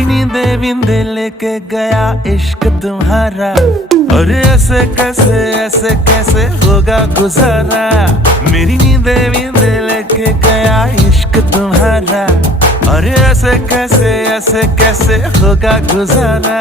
मेरी नींदे विंदे लेके गया इश्क तुम्हारा। अरे ऐसे कैसे होगा गुजारा। मेरी नींदे विंदे लेके गया इश्क तुम्हारा। अरे ऐसे कैसे होगा गुजारा।